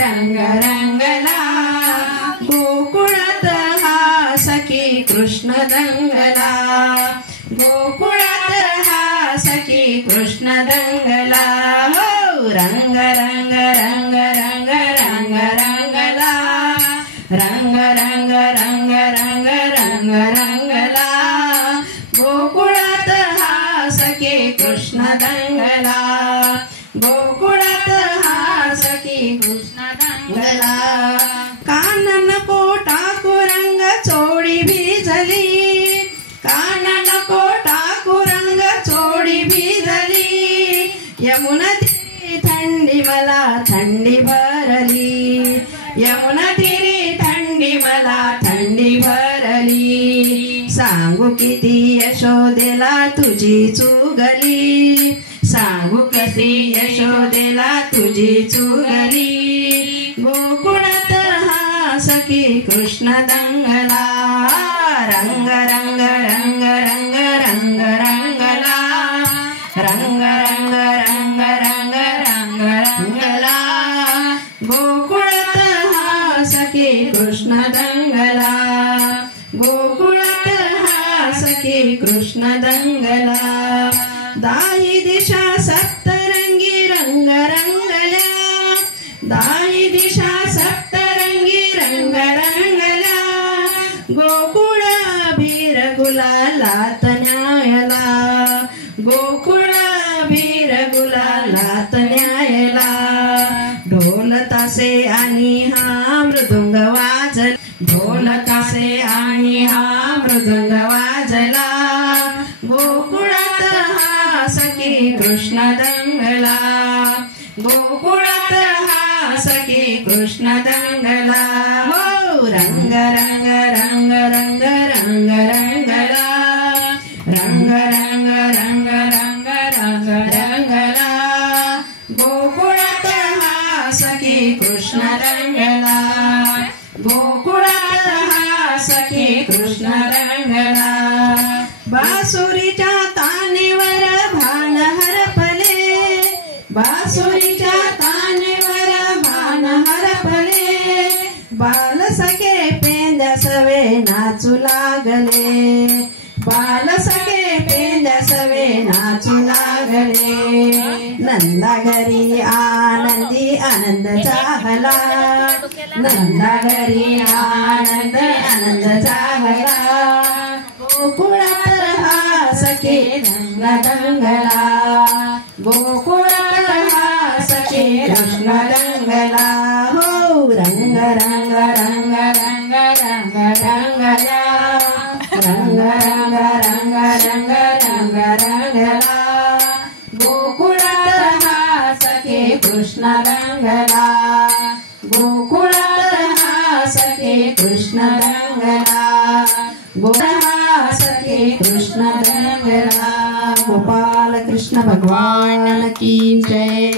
रंग रंगला गोकुळात हा सखी कृष्ण दंगला गोकुळात हा सखी कृष्ण दंगला हो रंग रंग रंग रंग रंग रंगला रंग रंग रंग रंग रंग रंगला गोकुळात हा सखी कृष्ण दंगला गोकुळात हा सखी कृष्ण दंगला कानन टाकू रंग चोळी भिजली कानन टाकू रंग चोळी भिजली यमुना तीरी थंडी मला थंडी भरली यमुना तीरी थंडी मला थंडी भरली सांगू किती यशोदेला तुझी चुगली सांगू किती यशोदेला तुझी चुगली गोकुळात हा सखी कृष्ण दंगला रंग रंग रंग रंग रंग रंगला रंग रंग रंग रंग रंग रंगला गोकुळात हा सखी कृष्ण दंगला गोकुळात हा सखी कृष्ण दंगला दाही दिशा सप्तरंगी रंग रंगल्या दाही दिशा सप्तरंगी रंग रंगल्या गोकुळ भीर गुलालात न्यायला गोकुळ भीर गुलालात न्यायला ढोल तासे आणि हा मृदुंग वाजला ढोल तासे आणि हा मृदुंग वाजला गोकुळात हा सखी कृष्ण दंगला गोकुळात हा सखी कृष्ण दंगला हो रंग रंग रंग रंग रंग रंगला रंग रंग रंग रंग रंग रंगला गोकुळात हा सखी कृष्ण दंगला गोकुळात हा सखी कृष्ण दंगला बासुरीच्या तानेवर भान हरपले बासुरीच्या तानेवर भान हरपले बाल सखे पेंद्यासवे नाचू लागले बाल सखे पेंद्यासवे नाचू लागले नंदा घरी आनंदी आनंद चाहला नंदा घरी आनंद आनंद चाहला गोकुळात हा सखी रंग दंगला गोकुळात हा सखी कृष्ण दंगला हो रंग रंग रंग रंग रंग रंगला रंग रंग रंग रंग रंग रंगला गोकुळात हा सखी कृष्ण दंगला गोकुळात हा सखी कृष्ण दंगला गोकुळात सखी कृष्ण दंगला गोपाल कृष्ण भगवान की जय।